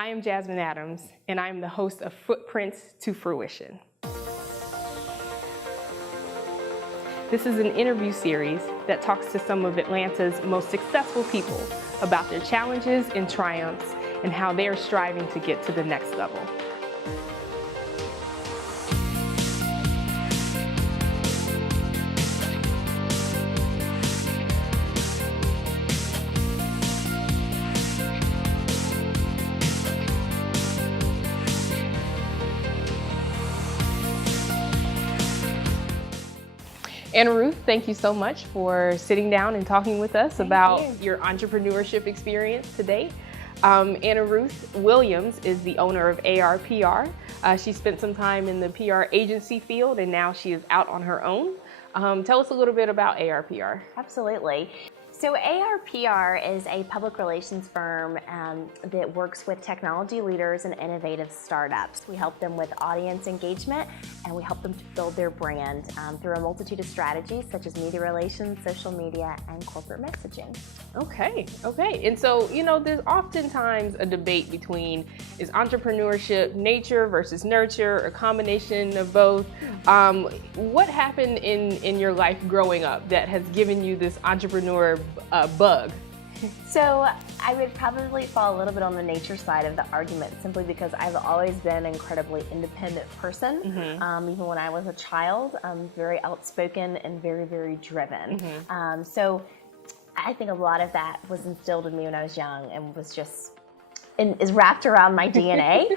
I am Jasmine Adams, and I am the host of FootPrints to Fruition. This is an interview series that talks to some of Atlanta's most successful people about their challenges and triumphs and how they are striving to get to the next level. Anna Ruth, thank you so much for sitting down and talking with us about your entrepreneurship experience today. Anna Ruth Williams is the owner of ARPR. She spent some time in the PR agency field and now she is out on her own. Tell us a little bit about ARPR. Absolutely. So ARPR is a public relations firm that works with technology leaders and innovative startups. We help them with audience engagement and we help them to build their brand through a multitude of strategies such as media relations, social media, and corporate messaging. Okay. And so, there's oftentimes a debate between is entrepreneurship nature versus nurture, a combination of both. What happened in your life growing up that has given you this entrepreneur bug? So I would probably fall a little bit on the nature side of the argument simply because I've always been an incredibly independent person. Even when I was a child, very outspoken and very, very driven. So I think a lot of that was instilled in me when I was young and was just is wrapped around my DNA.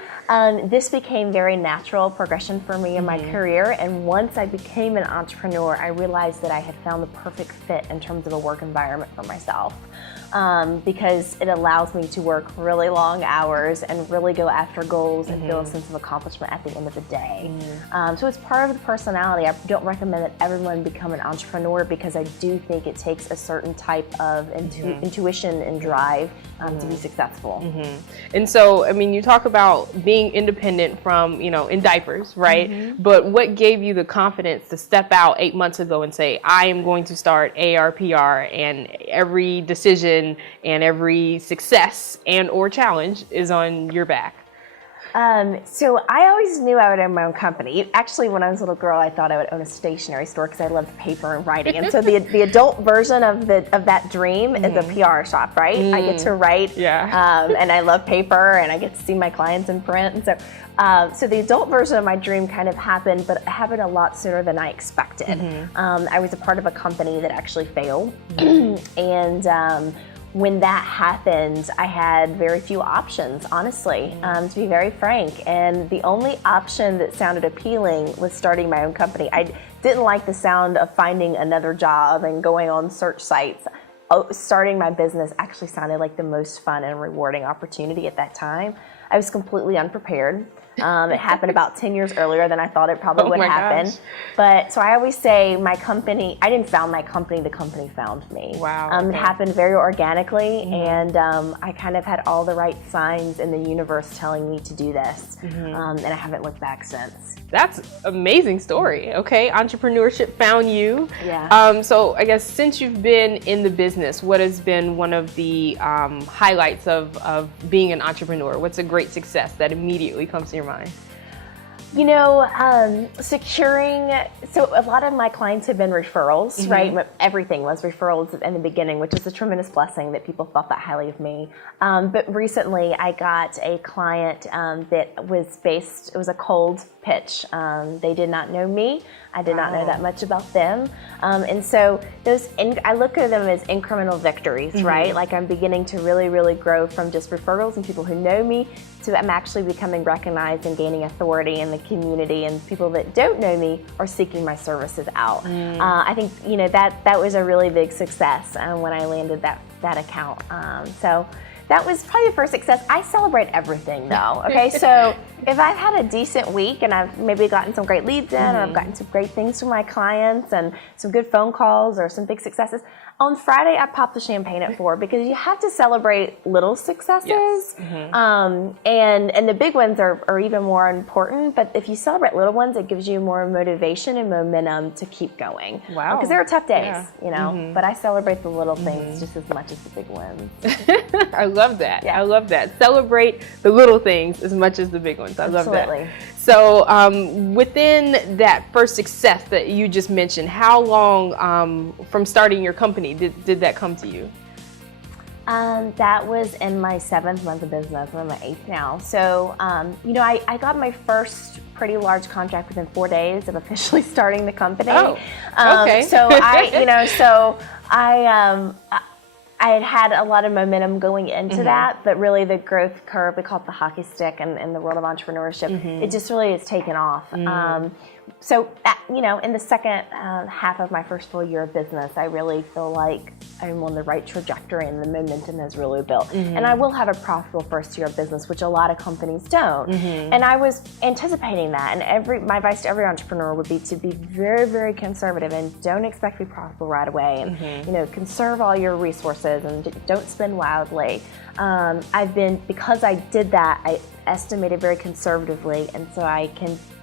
This became very natural progression for me in my career, and once I became an entrepreneur, I realized that I had found the perfect fit in terms of a work environment for myself. Because it allows me to work really long hours and really go after goals and feel a sense of accomplishment at the end of the day. So it's part of the personality. I don't recommend that everyone become an entrepreneur because I do think it takes a certain type of intuition and drive to be successful. And so, you talk about being independent from, in diapers, right? But what gave you the confidence to step out 8 months ago and say, I am going to start ARPR, and every decision and every success and or challenge is on your back? So I always knew I would own my own company. Actually, when I was a little girl, I thought I would own a stationery store because I loved paper and writing. And so the adult version of that dream is a PR shop, right? I get to write, and I love paper, and I get to see my clients in print. And so the adult version of my dream kind of happened, but it happened a lot sooner than I expected. I was a part of a company that actually failed, and when that happened, I had very few options, honestly, to be very frank. And the only option that sounded appealing was starting my own company. I didn't like the sound of finding another job and going on search sites. Starting my business actually sounded like the most fun and rewarding opportunity at that time. I was completely unprepared. It happened about 10 years earlier than I thought it probably would happen. But so I always say my company, I didn't found my company, the company found me. Wow. It happened very organically, and I kind of had all the right signs in the universe telling me to do this. And I haven't looked back since. That's an amazing story. Okay, entrepreneurship found you. Yeah. So I guess since you've been in the business, what has been one of the highlights of being an entrepreneur? What's a great success that immediately comes to your mind? Securing, so a lot of my clients have been referrals, right? Everything was referrals in the beginning, which is a tremendous blessing that people thought that highly of me. But recently I got a client that was it was a cold pitch. They did not know me. I did not know that much about them. And so I look at them as incremental victories, right? Like I'm beginning to really, really grow from just referrals and people who know me to I'm actually becoming recognized and gaining authority in the community, and people that don't know me are seeking my services out. I think, that was a really big success when I landed that account. So that was probably the first success. I celebrate everything though, okay? So if I've had a decent week and I've maybe gotten some great leads in, or I've gotten some great things from my clients and some good phone calls or some big successes, on Friday I pop the champagne at 4 because you have to celebrate little successes. And the big ones are even more important, but if you celebrate little ones, it gives you more motivation and momentum to keep going. Wow. Because there are tough days, but I celebrate the little things just as much as the big wins. I love that. Yeah. I love that. Celebrate the little things as much as the big ones. I love that. Absolutely. So within that first success that you just mentioned, how long from starting your company did that come to you? That was in my 7th month of business. I'm in my 8th now. So, I got my first pretty large contract within 4 days of officially starting the company. Oh, okay. So I had a lot of momentum going into that, but really the growth curve, we call it the hockey stick in the world of entrepreneurship, it just really has taken off. In the second half of my first full year of business, I really feel like I'm on the right trajectory and the momentum has really built. And I will have a profitable first year of business, which a lot of companies don't. And I was anticipating that. And my advice to every entrepreneur would be to be very, very conservative and don't expect to be profitable right away. And conserve all your resources and don't spend wildly. Because I did that, I estimated very conservatively, and so I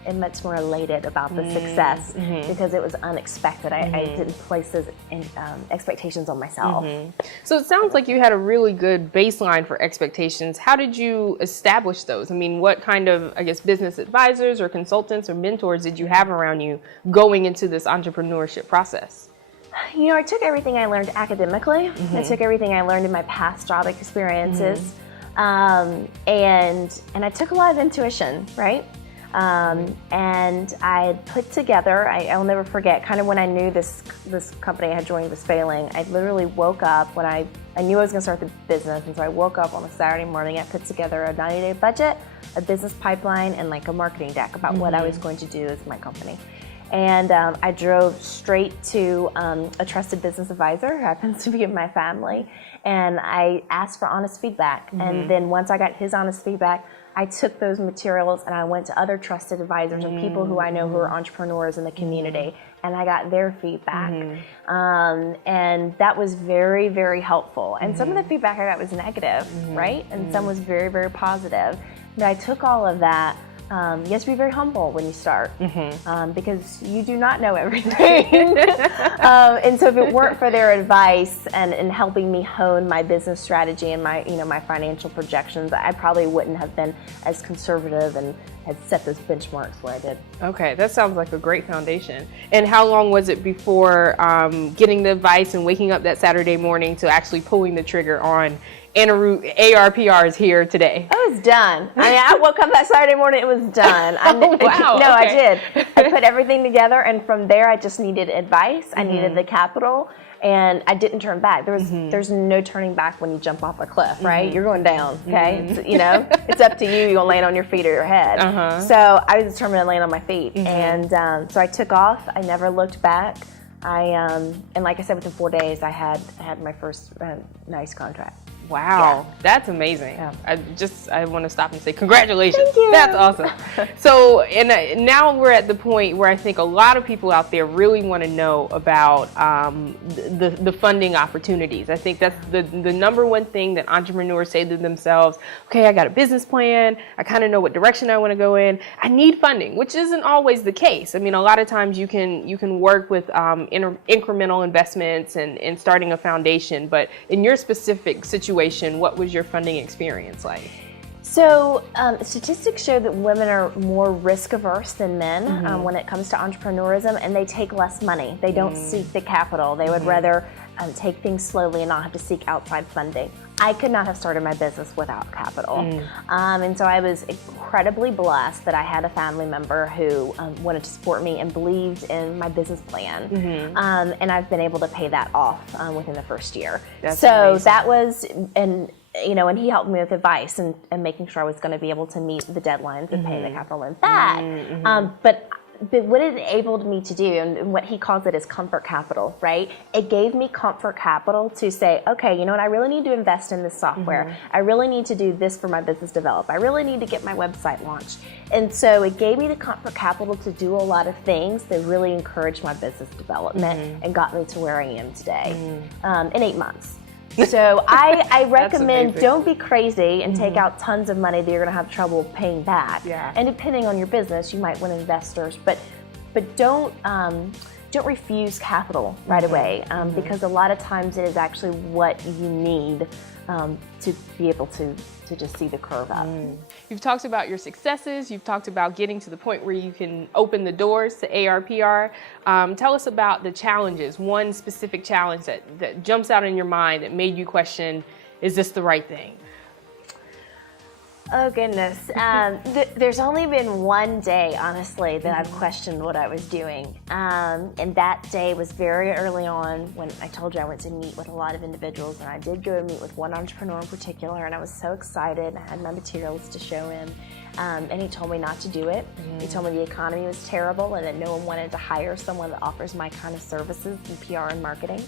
am much more elated about the success because it was unexpected. I didn't place those expectations on myself. So it sounds like you had a really good baseline for expectations. How did you establish those? I mean, what kind of, business advisors or consultants or mentors did you have around you going into this entrepreneurship process? I took everything I learned academically. I took everything I learned in my past job experiences. And I took a lot of intuition, right? And I put together, I'll never forget, kind of when I knew this company I had joined was failing, I literally woke up when I knew I was going to start the business, and so I woke up on a Saturday morning, I put together a 90-day budget, a business pipeline, and like a marketing deck about what I was going to do as my company. And I drove straight to a trusted business advisor who happens to be in my family, and I asked for honest feedback. And then once I got his honest feedback, I took those materials and I went to other trusted advisors and people who I know who are entrepreneurs in the community, and I got their feedback. And that was very, very helpful. And some of the feedback I got was negative, right? And some was very, very positive. But I took all of that. You have to be very humble when you start because you do not know everything. And so if it weren't for their advice and helping me hone my business strategy and my financial projections, I probably wouldn't have been as conservative and had set those benchmarks where I did. Okay, that sounds like a great foundation. And how long was it before getting the advice and waking up that Saturday morning to actually pulling the trigger on Anna Ruth ARPR is here today? I was done. I woke up that Saturday morning, it was done. Wow. I did. I put everything together, and from there I just needed advice. I needed the capital, and I didn't turn back. There's no turning back when you jump off a cliff, right? You're going down, okay? It's up to you. You're going to land on your feet or your head. So I was determined to land on my feet. And so I took off. I never looked back. And like I said, within 4 days, I had my first nice contract. Wow, that's amazing. Yeah. I want to stop and say congratulations. Thank you. That's awesome. So, and now we're at the point where I think a lot of people out there really want to know about the funding opportunities. I think that's the number one thing that entrepreneurs say to themselves. Okay, I got a business plan. I kind of know what direction I want to go in. I need funding, which isn't always the case. I mean, a lot of times you can work with incremental investments and starting a foundation, but in your specific situation, what was your funding experience like? So statistics show that women are more risk averse than men when it comes to entrepreneurism, and they take less money. They don't seek the capital. They would rather take things slowly and not have to seek outside funding. I could not have started my business without capital. And so I was incredibly blessed that I had a family member who wanted to support me and believed in my business plan. And I've been able to pay that off within the first year. That's so amazing. that was, and he helped me with advice and making sure I was going to be able to meet the deadlines and paying the capital and that. But what it enabled me to do, and what he calls it is comfort capital, right? It gave me comfort capital to say, okay, you know what, I really need to invest in this software. I really need to do this for my business development. I really need to get my website launched. And so it gave me the comfort capital to do a lot of things that really encouraged my business development and got me to where I am today in 8 months. So I recommend don't be crazy and take out tons of money that you're going to have trouble paying back. And depending on your business, you might want investors, but don't don't refuse capital right away, because a lot of times it is actually what you need to be able to just see the curve up. You've talked about your successes. You've talked about getting to the point where you can open the doors to ARPR. Tell us about the challenges, one specific challenge that jumps out in your mind that made you question, is this the right thing? Oh goodness, there's only been one day, honestly, that I've questioned what I was doing, and that day was very early on when I told you I went to meet with a lot of individuals, and I did go to meet with one entrepreneur in particular, and I was so excited. I had my materials to show him, and he told me not to do it. He told me the economy was terrible and that no one wanted to hire someone that offers my kind of services in PR and marketing,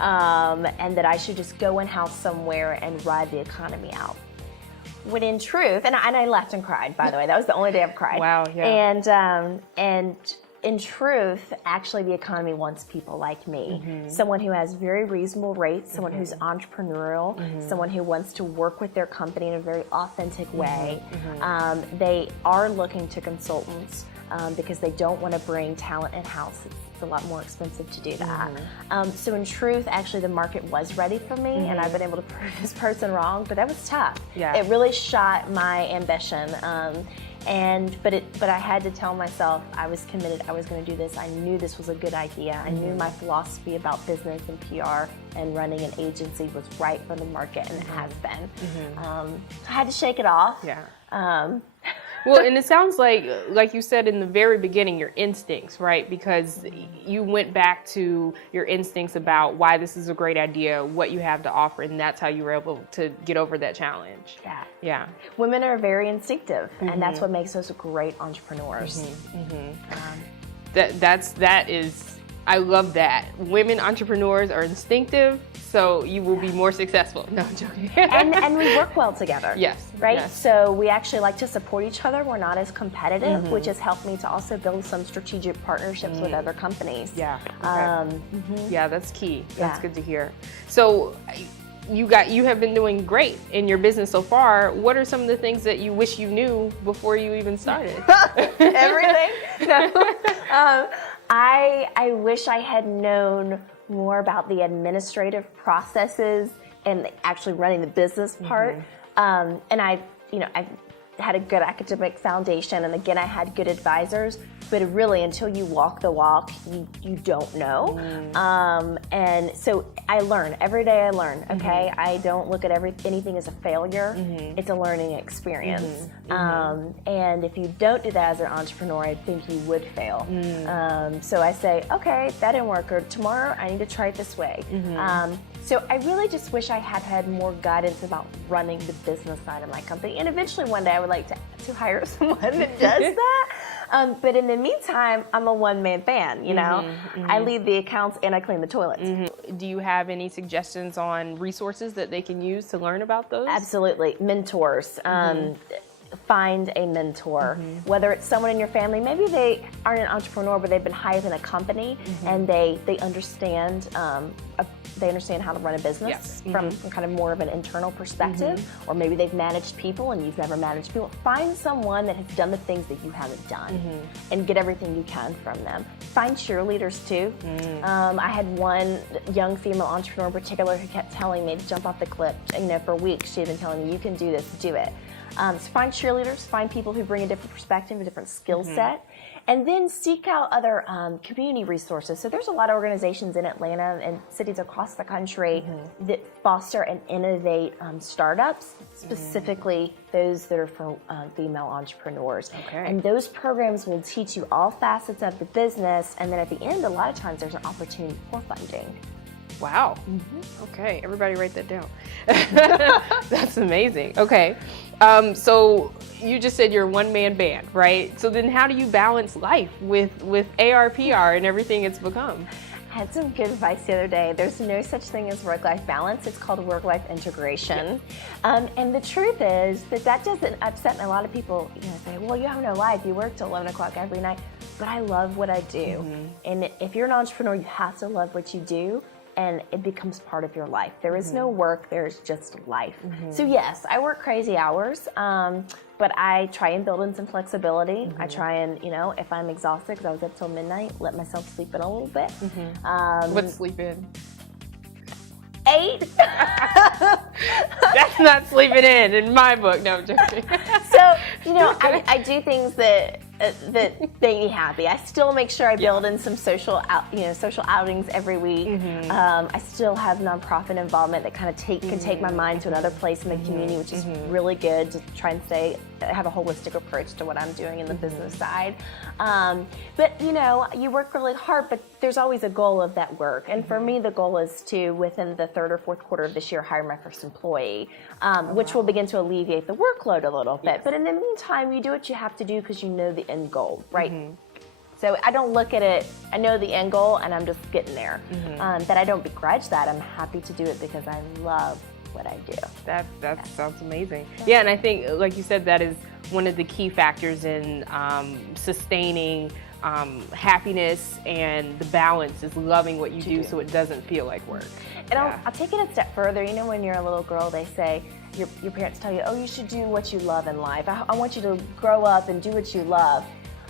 and that I should just go in-house somewhere and ride the economy out. When in truth, and I left and cried, by the way. That was the only day I've cried. Wow, yeah. And in truth, actually the economy wants people like me. Someone who has very reasonable rates, someone who's entrepreneurial, someone who wants to work with their company in a very authentic way. They are looking to consultants because they don't want to bring talent in-house. It's a lot more expensive to do that. So in truth, actually the market was ready for me, and I've been able to prove this person wrong, but that was tough. Yeah. It really shot my ambition. But I had to tell myself I was committed, I was going to do this. I knew this was a good idea. I knew my philosophy about business and PR and running an agency was right for the market, and it has been. I had to shake it off. Yeah. Well, and it sounds like you said in the very beginning, your instincts, right? Because you went back to your instincts about why this is a great idea, what you have to offer, and that's how you were able to get over that challenge. Yeah. Yeah. Women are very instinctive, and that's what makes us great entrepreneurs. That is, I love that. Women entrepreneurs are instinctive, so you will be more successful. No, I'm joking. and we work well together. Yes. Right? Yes. So we actually like to support each other. We're not as competitive, which has helped me to also build some strategic partnerships with other companies. Yeah. Okay. Yeah, that's key. That's Yeah. good to hear. So you have been doing great in your business so far. What are some of the things that you wish you knew before you even started? Everything. I wish I had known more about the administrative processes and actually running the business part. And I had a good academic foundation, and again, I had good advisors, but really until you walk the walk, you don't know. And so I learn, every day I learn, okay? I don't look at anything as a failure, it's a learning experience. And if you don't do that as an entrepreneur, I think you would fail. So I say, okay, that didn't work, or tomorrow I need to try it this way. So I really just wish I had more guidance about running the business side of my company. And eventually one day I would like to hire someone that does that. But in the meantime, I'm a one-man band, you know? I lead the accounts and I clean the toilets. Do you have any suggestions on resources that they can use to learn about those? Absolutely. Mentors. Find a mentor, whether it's someone in your family, maybe they aren't an entrepreneur, but they've been hired in a company and they understand how to run a business from kind of more of an internal perspective, or maybe they've managed people and you've never managed people. Find someone that has done the things that you haven't done and get everything you can from them. Find cheerleaders too. I had one young female entrepreneur in particular who kept telling me to jump off the cliff. For weeks she had been telling me, you can do this, do it. So find cheerleaders, find people who bring a different perspective, a different skill set, and then seek out other community resources. So there's a lot of organizations in Atlanta and cities across the country that foster and innovate startups, specifically those that are for female entrepreneurs. And those programs will teach you all facets of the business, and then at the end, a lot of times there's an opportunity for funding. Wow. Okay, everybody write that down. That's amazing. Okay, so you just said you're a one-man band, right? So then how do you balance life with ARPR and everything it's become? I had some good advice the other day. There's no such thing as work-life balance. It's called work-life integration. And the truth is that doesn't upset me. A lot of people say, well, you have no life. You work till 11 o'clock every night. But I love what I do. And if you're an entrepreneur, you have to love what you do. and it becomes part of your life. There is no work, there's just life. So yes, I work crazy hours, but I try and build in some flexibility. I try and, if I'm exhausted because I was up till midnight, let myself sleep in a little bit. What's sleep in? 8. That's not sleeping in my book. No, I'm joking. So, I do things that make me happy. I still make sure I build in some social outings every week. I still have nonprofit involvement that kind of can take my mind to another place in the community, which is really good to try and have a holistic approach to what I'm doing in the business side. But you work really hard, but there's always a goal of that work. And for me, the goal is to, within the 3rd or 4th quarter of this year, hire my first employee, which will begin to alleviate the workload a little bit. But in the meantime, you do what you have to do because you know the end goal, right? So I don't look at it, I know the end goal and I'm just getting there. But I don't begrudge that. I'm happy to do it because I love what I do. That sounds amazing. Yeah, and I think, like you said, that is one of the key factors in sustaining happiness, and the balance is loving what you do so it doesn't feel like work. And I'll take it a step further. When you're a little girl, they say, your parents tell you, oh, you should do what you love in life. I want you to grow up and do what you love.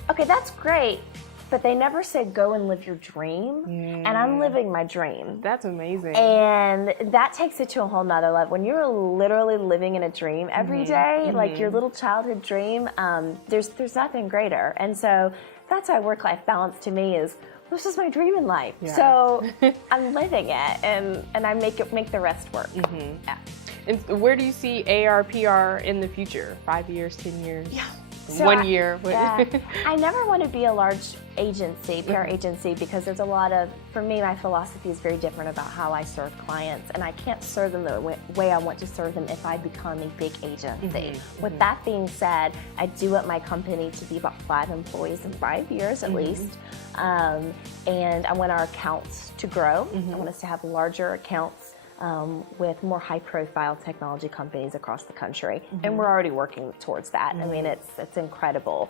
Okay, that's great, but they never say go and live your dream, and I'm living my dream. That's amazing. And that takes it to a whole nother level. When you're literally living in a dream every day, like your little childhood dream, there's nothing greater. And so that's why work-life balance to me is, this is my dream in life. Yeah. So I'm living it, and I make the rest work. Yeah. And where do you see ARPR in the future? 5 years, 10 years? Yeah. So 1 year? I never want to be a large agency, PR agency, because there's a lot of, for me, my philosophy is very different about how I serve clients, and I can't serve them the way I want to serve them if I become a big agency. With that being said, I do want my company to be about 5 employees in 5 years at least, and I want our accounts to grow. I want us to have larger accounts with more high-profile technology companies across the country, and we're already working towards that. I mean, it's incredible.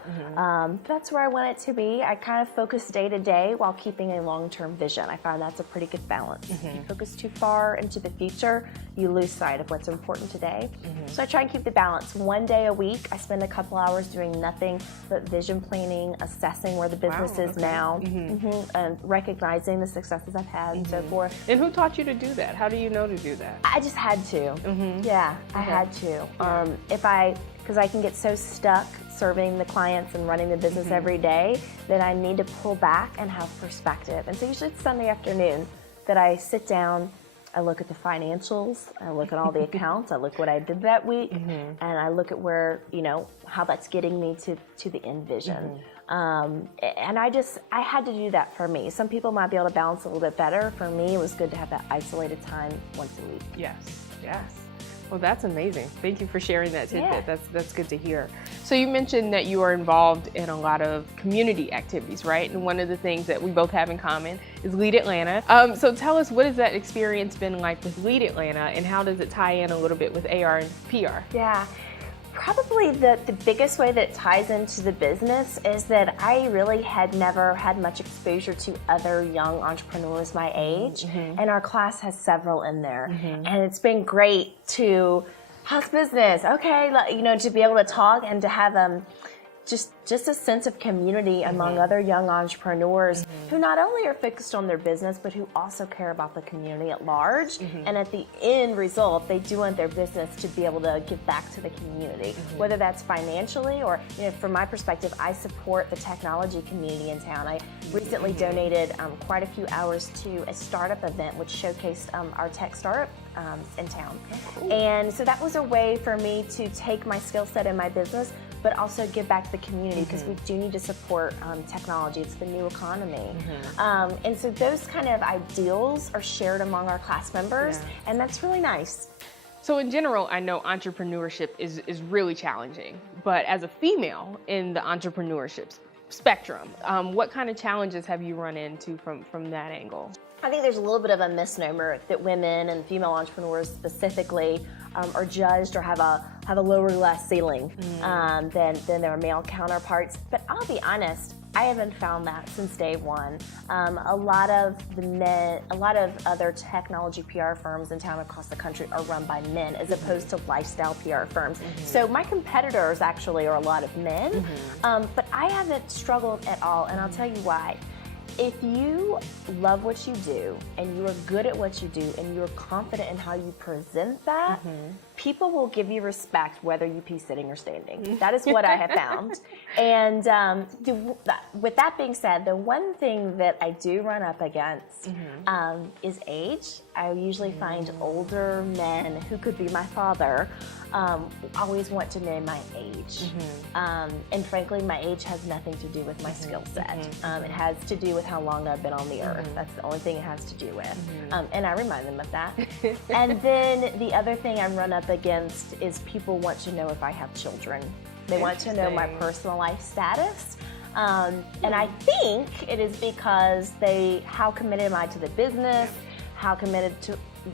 That's where I want it to be. I kind of focus day to day while keeping a long-term vision. I find that's a pretty good balance. If you focus too far into the future, you lose sight of what's important today. So I try and keep the balance. 1 day a week, I spend a couple hours doing nothing but vision planning, assessing where the business is now, and recognizing the successes I've had and so forth. And who taught you to do that? How do you know to do that? I just had to. Yeah, I had to. Because I can get so stuck serving the clients and running the business every day that I need to pull back and have perspective. And so usually it's Sunday afternoon that I sit down, I look at the financials, I look at all the accounts, I look what I did that week, and I look at where, how that's getting me to the end vision. And I had to do that for me. Some people might be able to balance a little bit better. For me, it was good to have that isolated time once a week. Yes. Well, that's amazing. Thank you for sharing that tidbit. That's good to hear. So you mentioned that you are involved in a lot of community activities, right? And one of the things that we both have in common is Lead Atlanta. So tell us, what has that experience been like with Lead Atlanta, and how does it tie in a little bit with ARPR? Yeah. Probably the biggest way that it ties into the business is that I really had never had much exposure to other young entrepreneurs my age, and our class has several in there. And it's been great to, how's business? Okay, to be able to talk and to have just a sense of community among other young entrepreneurs who not only are focused on their business, but who also care about the community at large. And at the end result, they do want their business to be able to give back to the community, whether that's financially or, from my perspective, I support the technology community in town. I recently donated quite a few hours to a startup event which showcased our tech startup in town. And so that was a way for me to take my skill set in my business, but also give back to the community, because we do need to support technology. It's the new economy. And so those kind of ideals are shared among our class members, and that's really nice. So in general, I know entrepreneurship is really challenging, but as a female in the entrepreneurship spectrum, what kind of challenges have you run into from that angle? I think there's a little bit of a misnomer that women and female entrepreneurs specifically are judged or have a lower glass ceiling than their male counterparts. But I'll be honest, I haven't found that since day one. A lot of other technology PR firms in town across the country are run by men as opposed to lifestyle PR firms. So my competitors actually are a lot of men, but I haven't struggled at all, and I'll tell you why. If you love what you do and you are good at what you do and you're confident in how you present that, people will give you respect whether you be sitting or standing. That is what I have found. And with that being said, the one thing that I do run up against is age. I usually find older men who could be my father always want to know my age. And frankly, my age has nothing to do with my skill set. It has to do with how long I've been on the earth. That's the only thing it has to do with. And I remind them of that. And then the other thing I run up against is people want to know if I have children. They want to know my personal life status. And I think it is because how committed am I to the business? How committed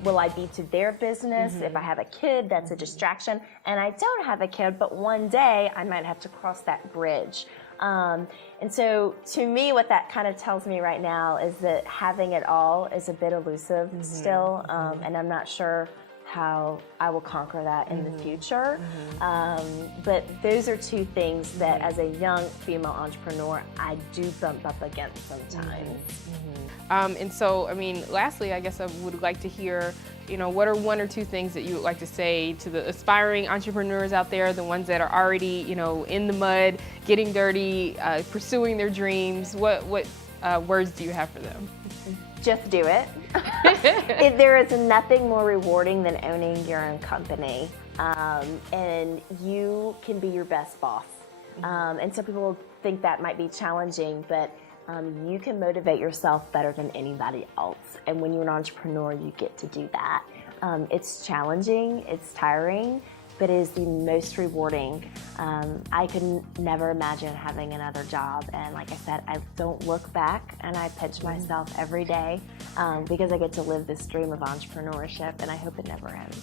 will I be to their business? If I have a kid, that's a distraction. And I don't have a kid, but one day I might have to cross that bridge. And so to me, what that kind of tells me right now is that having it all is a bit elusive still, and I'm not sure how I will conquer that in the future. But those are two things that as a young female entrepreneur, I do bump up against sometimes. And so, I mean, lastly, I guess I would like to hear, what are one or two things that you would like to say to the aspiring entrepreneurs out there, the ones that are already, in the mud, getting dirty, pursuing their dreams? What words do you have for them? Just do it. There is nothing more rewarding than owning your own company, and you can be your best boss. And some people think that might be challenging, but you can motivate yourself better than anybody else. And when you're an entrepreneur, you get to do that. It's challenging, it's tiring, but it is the most rewarding. I could never imagine having another job. And like I said, I don't look back, and I pinch myself every day because I get to live this dream of entrepreneurship, and I hope it never ends.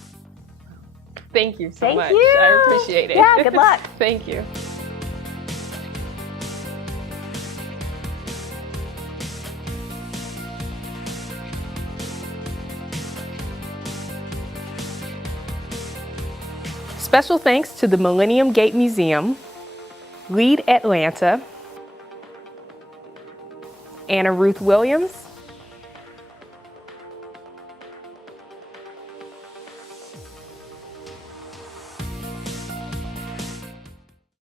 Thank you so much. Thank you. I appreciate it. Yeah, good luck. Thank you. Special thanks to the Millennium Gate Museum, Lead Atlanta, Anna Ruth Williams,